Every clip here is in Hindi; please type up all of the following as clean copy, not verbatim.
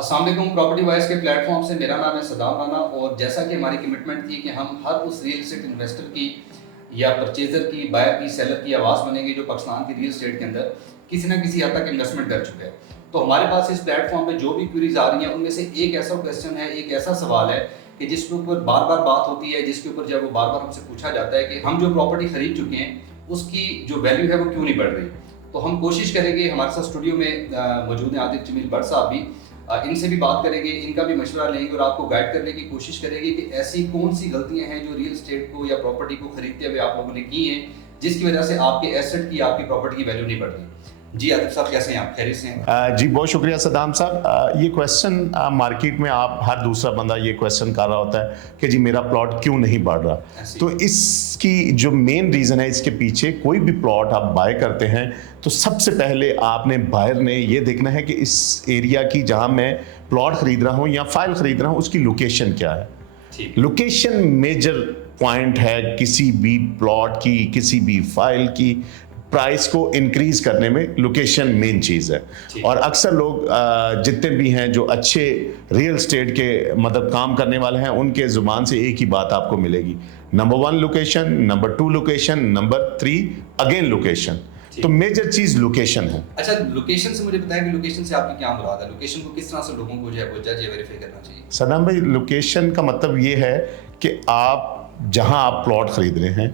अस्सलाम वालेकुम। प्रॉपर्टी वाइज के प्लेटफॉर्म से मेरा नाम है सदाम राना और जैसा कि हमारी कमिटमेंट थी कि हम हर उस रियल एस्टेट इन्वेस्टर की या परचेज़र की, बायर की, सेलर की आवाज़ बनेंगे जो पाकिस्तान की रियल एस्टेट के अंदर किसी ना किसी हद तक इन्वेस्टमेंट कर चुका है। तो हमारे पास इस प्लेटफॉर्म पे जो भी क्वेरीज आ रही हैं उनमें से एक ऐसा क्वेश्चन है, एक ऐसा सवाल है कि जिसके ऊपर बार बार बात होती है, जिसके ऊपर जब वो बार बार हमसे पूछा जाता है कि हम जो प्रॉपर्टी खरीद चुके हैं उसकी जो वैल्यू है वो क्यों नहीं बढ़ रही। तो हम कोशिश करेंगे, हमारे साथ स्टूडियो में मौजूद हैं आदित्य जमील भट्ट साहब भी, इनसे भी बात करेंगे, इनका भी मशवरा लेंगे और आपको गाइड करने की कोशिश करेंगे कि ऐसी कौन सी गलतियां हैं जो रियल एस्टेट को या प्रॉपर्टी को खरीदते हुए आप लोगों ने की हैं जिसकी वजह से आपके एसेट की, आपकी प्रॉपर्टी की वैल्यू नहीं बढ़ रही। जी आदित्य साहब, कैसे हैं आप? खैरियत से हैं? जी बहुत शुक्रिया सदाम साहब। ये क्वेश्चन मार्केट में आप हर दूसरा बंदा ये क्वेश्चन कर रहा होता है कि जी मेरा प्लॉट क्यों नहीं बढ़ रहा। तो इसकी जो मेन रीज़न है, इसके पीछे कोई भी प्लॉट आप बाय करते हैं तो सबसे पहले आपने बायर ने ये देखना है कि इस एरिया की जहाँ मैं प्लॉट खरीद रहा हूँ या फाइल खरीद रहा हूँ उसकी लोकेशन क्या है। लोकेशन मेजर पॉइंट है किसी भी प्लॉट की, किसी भी फाइल की प्राइस को इंक्रीज करने में लोकेशन मेन चीज़ है। और अक्सर लोग जितने भी हैं जो अच्छे रियल एस्टेट के मतलब काम करने वाले हैं उनके ज़ुबान से एक ही बात आपको मिलेगी, number 1 location, number 2 location, number 3 again location. तो मेजर चीज लोकेशन है। अच्छा, लोकेशन से मुझे बताएं कि लोकेशन से आपकी क्या मुराद है? लोकेशन को किस तरह से लोगों को जो है वो जज या वेरीफाई करना चाहिए? सदाम भाई, लोकेशन का मतलब ये है कि आप जहां आप प्लॉट खरीद रहे हैं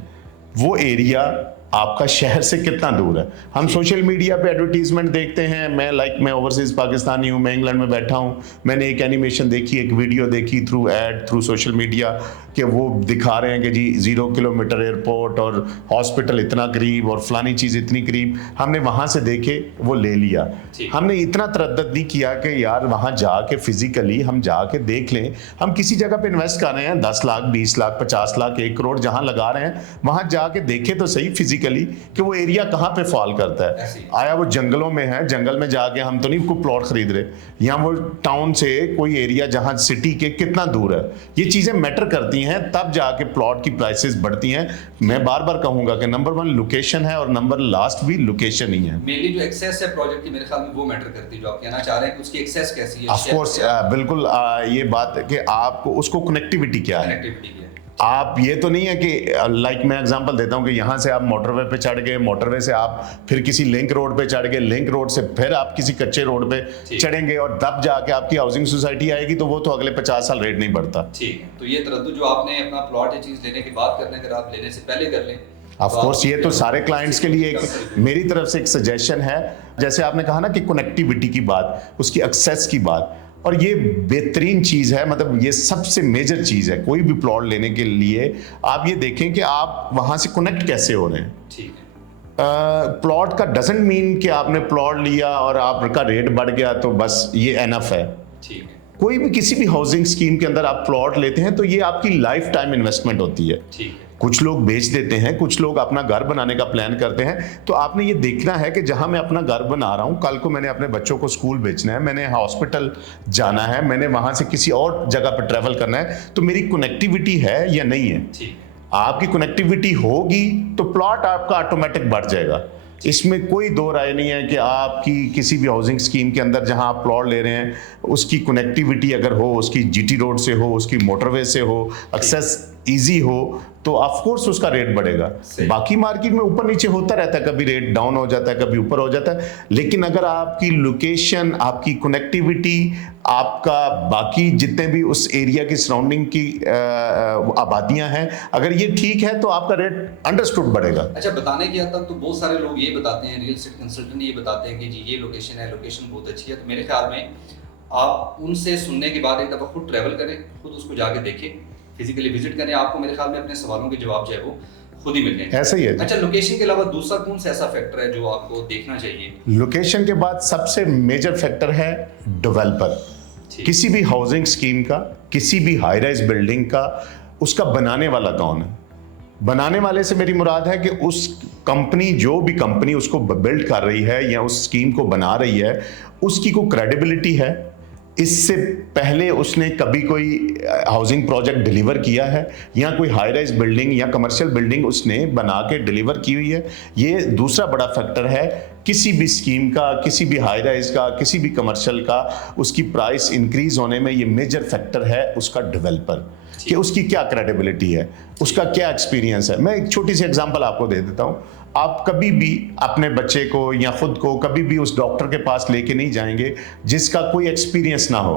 वो एरिया आपका शहर से कितना दूर है। हम सोशल मीडिया पे एडवर्टीजमेंट देखते हैं, मैं ओवरसीज पाकिस्तानी हूँ, मैं इंग्लैंड में बैठा हूँ, मैंने एक एनिमेशन देखी, एक वीडियो देखी through ad through social media कि वो दिखा रहे हैं कि जी 0 किलोमीटर एयरपोर्ट और हॉस्पिटल इतना करीब और फलानी चीज़ इतनी करीब। हमने वहाँ से देखे, वो ले लिया। हमने इतना तरद्दद नहीं किया कि यार वहाँ जाके फिजिकली हम जाके देख लें। हम किसी जगह पे इन्वेस्ट कर रहे हैं 10 लाख, 20 लाख, 50 लाख, 1 करोड़ जहाँ लगा रहे हैं वहाँ जाके देखे तो सही फिजिकली कि वो एरिया कहाँ पे फॉल करता है। आया वो जंगलों में है, जंगल में जाके हम तो नहीं कोई प्लॉट खरीद रहे, या वो टाउन से कोई एरिया जहाँ सिटी के कितना दूर है। ये चीज़ें मैटर करती हैं, तब जाके प्लॉट की प्राइसेस बढ़ती हैं। मैं बार बार कहूंगा कि नंबर 1 लोकेशन है और नंबर लास्ट भी लोकेशन ही है। मेनली जो एक्सेस है प्रोजेक्ट की, मेरे ख्याल में वो मैटर करती है। जो आप कहना चाह रहे हैं कि उसकी एक्सेस कैसी है? ऑफ कोर्स बिल्कुल ये बात है कि आपको उसको कनेक्टिविटी क्या है। आप ये तो नहीं है कि लाइक मैं एग्जांपल देता हूँ कि यहाँ से आप मोटरवे पे चढ़ गए, मोटरवे से आप फिर किसी लिंक रोड पे चढ़ गए, लिंक रोड से फिर आप किसी कच्चे रोड पे चढ़ेंगे और तब जाके आपकी हाउसिंग सोसाइटी आएगी, तो वो तो अगले 50 साल रेट नहीं बढ़ता। ठीक है, तो ये तरद्दुद जो आपने अपना प्लॉट या चीज़ लेने की बात करने, अगर आप लेने से पहले कर लें ऑफ कोर्स ये तो सारे क्लाइंट्स के लिए एक मेरी तरफ से एक सजेशन है। जैसे आपने कहा ना कि कनेक्टिविटी की बात, उसकी एक्सेस की बात, और ये बेहतरीन चीज़ है, मतलब ये सबसे मेजर चीज़ है कोई भी प्लॉट लेने के लिए। आप ये देखें कि आप वहाँ से कनेक्ट कैसे हो रहे हैं। ठीक है। प्लॉट का डजंट मीन कि आपने प्लॉट लिया और आपका रेट बढ़ गया तो बस ये एनफ है। ठीक है। कोई भी किसी भी हाउसिंग स्कीम के अंदर आप प्लॉट लेते हैं तो ये आपकी लाइफ टाइम इन्वेस्टमेंट होती है। ठीक है। कुछ लोग बेच देते हैं, कुछ लोग अपना घर बनाने का प्लान करते हैं। तो आपने ये देखना है कि जहां मैं अपना घर बना रहा हूं, कल को मैंने अपने बच्चों को स्कूल भेजना है, मैंने हॉस्पिटल जाना है, मैंने वहां से किसी और जगह पर ट्रैवल करना है, तो मेरी कनेक्टिविटी है या नहीं है। आपकी कनेक्टिविटी होगी तो प्लॉट आपका ऑटोमेटिक बढ़ जाएगा। इसमें कोई दो राय नहीं है कि आपकी किसी भी हाउसिंग स्कीम के अंदर जहां आप प्लॉट ले रहे हैं उसकी कनेक्टिविटी अगर हो, उसकी जीटी रोड से हो, उसकी मोटरवे से हो, एक्सेस इजी हो, तो ऑफ कोर्स उसका रेट बढ़ेगा। बाकी मार्केट में ऊपर नीचे होता रहता है, कभी रेट डाउन हो जाता है, कभी ऊपर हो जाता है, लेकिन अगर आपकी लोकेशन, आपकी कनेक्टिविटी, आपका बाकी जितने भी उस एरिया की सराउंडिंग की आबादियां हैं, अगर ये ठीक है तो आपका रेट अंडरस्टूड बढ़ेगा। अच्छा, बताने की हद तक तो बहुत सारे लोग ये बताते हैं, रियल एस्टेट कंसल्टेंट ये बताते हैं कि जी ये लोकेशन है, लोकेशन बहुत अच्छी है। तो मेरे ख्याल में आप उनसे सुनने के बाद एक दफ़ा खुद ट्रैवल करें, खुद उसको जाके देखें, फिजिकली विजिट करें, आपको मेरे ख्याल में अपने सवालों के जवाब जो है वो खुद ही मिलने हैं। ऐसा ही है। अच्छा, लोकेशन के अलावा दूसरा कौन सा ऐसा फैक्टर है जो आपको देखना चाहिए? लोकेशन के बाद सबसे मेजर फैक्टर है डेवलपर। किसी भी हाउसिंग स्कीम का, किसी भी हाई राइज बिल्डिंग का, उसका बनाने वाला कौन है। बनाने वाले से मेरी मुराद है कि उस कंपनी, जो भी कंपनी उसको बिल्ड कर रही है या उस स्कीम को बना रही है, उसकी कोई क्रेडिबिलिटी है, इससे पहले उसने कभी कोई हाउसिंग प्रोजेक्ट डिलीवर किया है या कोई हाई राइज बिल्डिंग या कमर्शियल बिल्डिंग उसने बना के डिलीवर की हुई है? ये दूसरा बड़ा फैक्टर है किसी भी स्कीम का, किसी भी हाई राइज का, किसी भी कमर्शियल का, उसकी प्राइस इंक्रीज होने में ये मेजर फैक्टर है उसका डेवलपर, कि उसकी क्या क्रेडिबिलिटी है, उसका क्या एक्सपीरियंस है। मैं एक छोटी सी एग्जांपल आपको दे देता हूँ। आप कभी भी अपने बच्चे को या खुद को कभी भी उस डॉक्टर के पास लेके नहीं जाएंगे जिसका कोई एक्सपीरियंस ना हो।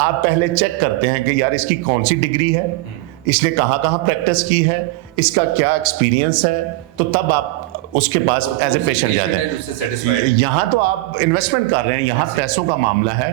आप पहले चेक करते हैं कि यार इसकी कौन सी डिग्री है, इसने कहाँ कहाँ प्रैक्टिस की है, इसका क्या एक्सपीरियंस है, तो तब आप उसके पास एज ए पेशेंट जाते हैं। यहाँ तो आप इन्वेस्टमेंट कर रहे हैं, यहाँ पैसों का मामला है।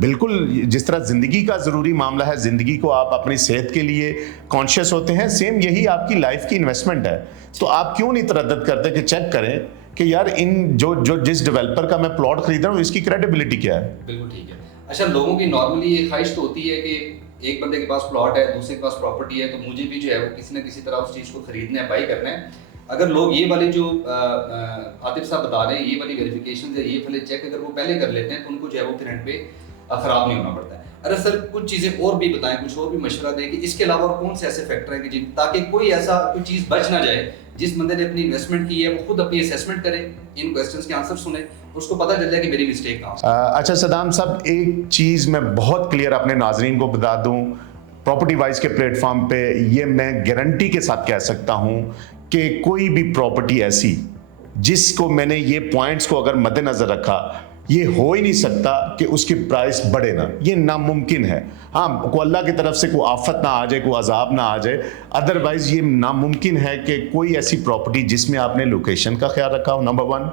बिल्कुल जिस तरह जिंदगी का जरूरी मामला है, जिंदगी को आप अपनी सेहत के लिए कॉन्शियस होते हैं, सेम यही आपकी लाइफ की इन्वेस्टमेंट है। तो आप क्यों नहीं तरद्दत करते कि चेक करें कि यार इन जो जिस डेवलपर का मैं प्लॉट खरीद रहा हूँ इसकी क्रेडिबिलिटी क्या है। बिल्कुल ठीक है। अच्छा, लोगों की नॉर्मली ये ख्वाहिश तो होती है कि एक बंदे के पास प्लॉट है, दूसरे के पास प्रॉपर्टी है, तो मुझे भी जो है वो किसी न किसी तरह उस चीज़ को खरीदना है, बाई करना है। अगर लोग ये वाली जो आतिफ साहब बता रहे हैं, ये वाली वेरिफिकेशन है, ये वाले चेक अगर वो पहले कर लेते हैं तो उनको जो है वो फिर एंड पे खराब नहीं होना पड़ता है। अरे सर, कुछ चीज़ें और भी बताएं, कुछ और भी मशवरा दें कि इसके अलावा और कौन से ऐसे फैक्टर हैं कि जिन ताकि कोई ऐसा कोई चीज़ बच ना जाए। जिस बंदे ने अपनी इन्वेस्टमेंट की है वो खुद अपनी असेसमेंट करे, इन क्वेश्चंस के आंसर सुने, उसको पता चल जाए कि मेरी मिस्टेक कहाँ। अच्छा सदाम साहब, एक चीज़ मैं बहुत क्लियर अपने नाजरीन को बता दूं, प्रॉपर्टी वाइज के प्लेटफॉर्म पे ये मैं गारंटी के साथ कह सकता हूं कि कोई भी प्रॉपर्टी ऐसी जिसको मैंने ये पॉइंट्स को अगर मद्देनजर रखा, ये हो ही नहीं सकता कि उसकी प्राइस बढ़े ना, ये नामुमकिन है। हाँ, को अल्लाह की तरफ से कोई आफत ना आ जाए, कोई अजाब ना आ जाए, अदरवाइज ये नामुमकिन है कि कोई ऐसी प्रॉपर्टी जिसमें आपने लोकेशन का ख्याल रखा हो, नंबर 1।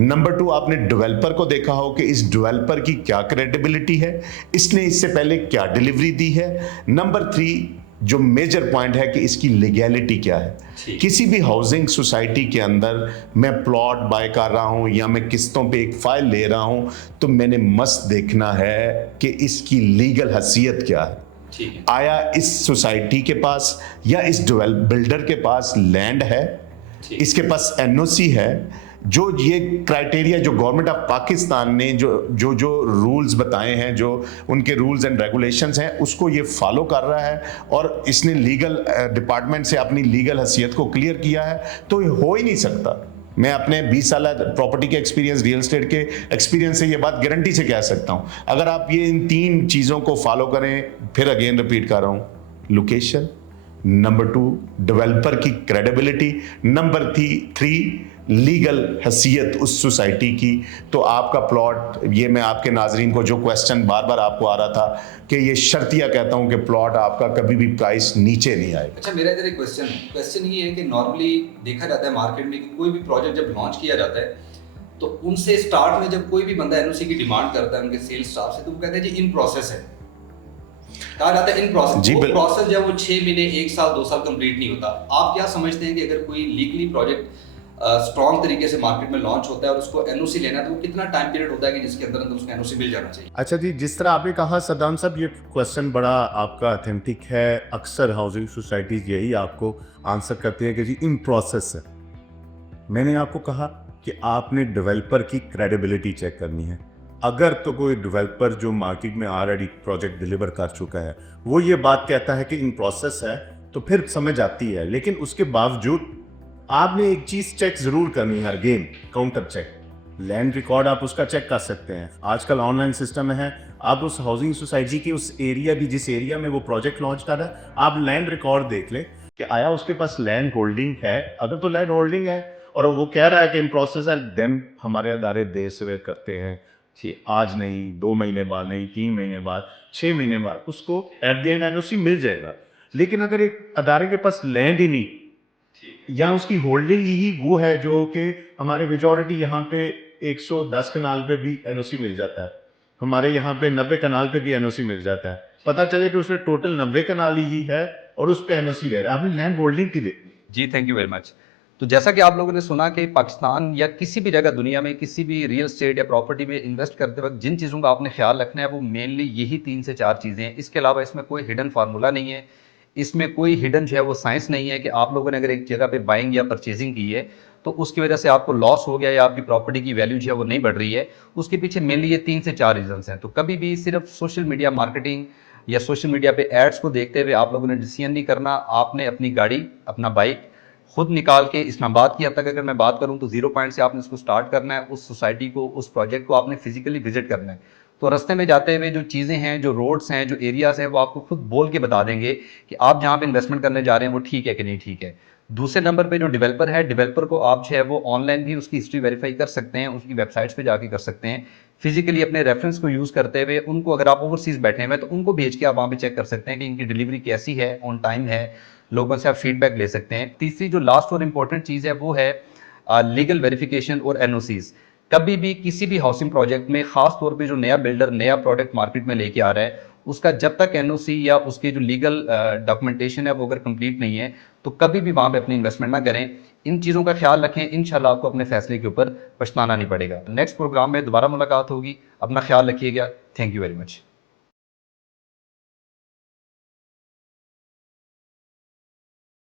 नंबर 2, आपने डेवलपर को देखा हो कि इस डेवलपर की क्या क्रेडिबिलिटी है, इसने इससे पहले क्या डिलीवरी दी है। नंबर 3, जो मेजर पॉइंट है कि इसकी लीगैलिटी क्या है। किसी भी हाउसिंग सोसाइटी के अंदर मैं प्लॉट बाय कर रहा हूं या मैं किस्तों पे एक फाइल ले रहा हूं, तो मैंने मस्त देखना है कि इसकी लीगल हैसियत क्या है। आया इस सोसाइटी के पास या इस बिल्डर के पास लैंड है, इसके पास एनओसी है, जो ये क्राइटेरिया जो गवर्नमेंट ऑफ पाकिस्तान ने जो रूल्स बताए हैं, जो उनके रूल्स एंड रेगुलेशंस हैं, उसको ये फॉलो कर रहा है और इसने लीगल डिपार्टमेंट से अपनी लीगल हैसियत को क्लियर किया है, तो ये हो ही नहीं सकता। मैं अपने 20 साल प्रॉपर्टी के एक्सपीरियंस, रियल एस्टेट के एक्सपीरियंस से ये बात गारंटी से कह सकता हूँ। अगर आप ये इन 3 चीज़ों को फॉलो करें, फिर अगेन रिपीट कर रहा हूँ, लोकेशन, नंबर 2 डेवलपर की क्रेडिबिलिटी, नंबर 3 लीगल हैसियत उस सोसाइटी की, तो आपका प्लॉट, ये मैं आपके नाजरीन को जो क्वेश्चन बार बार आपको आ रहा था कि ये शर्तिया कहता हूं कि प्लॉट आपका कभी भी प्राइस नीचे नहीं आएगा। अच्छा, मेरा इधर एक क्वेश्चन ये है कि नॉर्मली देखा जाता है मार्केट में कि कोई भी प्रोजेक्ट जब लॉन्च किया जाता है तो उनसे स्टार्ट में जब कोई भी बंदा एनओसी की डिमांड करता है उनके सेल्स स्टाफ से, तो वो कहते हैं जी इन प्रोसेस है, कहा जाता है इन प्रोसेस। वो प्रोसेस जब वो 6 महीने, 1 साल, 2 साल कंप्लीट नहीं होता। आप क्या समझते हैं कि अगर कोई लीगली प्रोजेक्ट स्ट्रॉन्ग तरीके से मार्केट में लॉन्च होता है और उसको एनओसी लेना है, तो वो कितना टाइम पीरियड होता है कि जिसके अंदर अंदर उसको एनओसी मिल जाना चाहिए? अच्छा जी, जिस तरह आपने कहा सदाम साहब, ये क्वेश्चन बड़ा आपका ऑथेंटिक है। अक्सर हाउसिंग सोसाइटीज यही आपको आंसर करते हैं कि जी इन प्रोसेस है। मैंने आपको कहा कि आपने डेवलपर की क्रेडिबिलिटी चेक करनी है। अगर तो कोई डेवलपर जो मार्केट में ऑलरेडी प्रोजेक्ट डिलीवर कर चुका है वो ये बात कहता है कि इन प्रोसेस है, तो फिर समझ आती है। लेकिन उसके बावजूद आपने एक चीज चेक जरूर करनी है, again counter check. Land record आप उसका चेक कर सकते हैं, आजकल ऑनलाइन सिस्टम है। आप उस हाउसिंग सोसाइटी की उस एरिया भी, जिस एरिया में वो प्रोजेक्ट लॉन्च कर रहा है, आप लैंड रिकॉर्ड देख लें कि आया उसके पास लैंड होल्डिंग है। अगर तो लैंड होल्डिंग है और वो कह रहा है कि इन प्रोसेस है, देन हमारे अदारे देर सवेर करते हैं, आज नहीं, 2 महीने बाद नहीं, 3 महीने बाद, 6 महीने बाद उसको एट द एंड एनओसी मिल जाएगा। लेकिन अगर एक अदारे के पास लैंड ही नहीं या उसकी होल्डिंग ही वो है जो कि हमारे मेजॉरिटी यहाँ पे 110 कनाल पे भी एनओसी मिल जाता है, हमारे यहाँ पे 90 कनाल पे भी एनओसी मिल जाता है, पता चले कि उसमें टोटल 90 कनाल ही है और उस पे एनओसी ले रहा है, आपने लैंड होल्डिंग की देखनी। जी, थैंक यू वेरी मच। तो जैसा कि आप लोगों ने सुना कि पाकिस्तान या किसी भी जगह दुनिया में किसी भी रियल एस्टेट या प्रॉपर्टी में इन्वेस्ट करते वक्त जिन चीज़ों का आपने ख्याल रखना है वो मेनली यही 3 से 4 चीज़ें हैं। इसके अलावा इसमें कोई हिडन फार्मूला नहीं है, इसमें कोई हिडन जो है वो साइंस नहीं है कि आप लोगों ने अगर एक जगह पे बाइंग या परचेजिंग की है तो उसकी वजह से आपको लॉस हो गया या आपकी प्रॉपर्टी की वैल्यू जो है वो नहीं बढ़ रही है, उसके पीछे मेनली ये 3 से 4 रीजंस हैं। तो कभी भी सिर्फ सोशल मीडिया मार्केटिंग या सोशल मीडिया पे एड्स को देखते हुए आप लोगों ने डिसीजन नहीं करना। आपने अपनी गाड़ी, अपना बाइक खुद निकाल के, इस्लामाबाद की हद तक अगर मैं बात करूं तो 0 पॉइंट से आपने इसको स्टार्ट करना है। उस सोसाइटी को, उस प्रोजेक्ट को आपने फिजिकली विजिट करना है। तो रास्ते में जाते हुए जो चीज़ें हैं, जो रोड्स हैं, जो एरियाज़ हैं, वो आपको खुद बोल के बता देंगे कि आप जहाँ पे इन्वेस्टमेंट करने जा रहे हैं वो ठीक है कि नहीं ठीक है। दूसरे नंबर पे जो डेवलपर है, डेवलपर को आप जो है वो ऑनलाइन भी उसकी हिस्ट्री वेरीफाई कर सकते हैं, उसकी वेबसाइट्स पे जाके कर सकते हैं। फिजिकली अपने रेफरेंस को यूज़ करते हुए उनको, अगर आप ओवरसीज़ बैठे हुए हैं तो उनको भेज के आप वहाँ पे चेक कर सकते हैं कि इनकी डिलीवरी कैसी है, ऑन टाइम है, लोगों से आप फीडबैक ले सकते हैं। तीसरी जो लास्ट और इम्पोर्टेंट चीज़ है वो है लीगल वेरिफिकेशन और एनओसीज। कभी भी किसी भी हाउसिंग प्रोजेक्ट में, खास तौर पे जो नया बिल्डर नया प्रोडक्ट मार्केट में लेके आ रहा है, उसका जब तक एनओसी या उसकी जो लीगल डॉक्यूमेंटेशन है वो अगर कंप्लीट नहीं है तो कभी भी वहाँ पे अपनी इन्वेस्टमेंट ना करें। इन चीज़ों का ख्याल रखें, इंशाल्लाह आपको अपने फैसले के ऊपर पछताना नहीं पड़ेगा। नेक्स्ट प्रोग्राम में दोबारा मुलाकात होगी। अपना ख्याल रखिएगा। Thank you very much.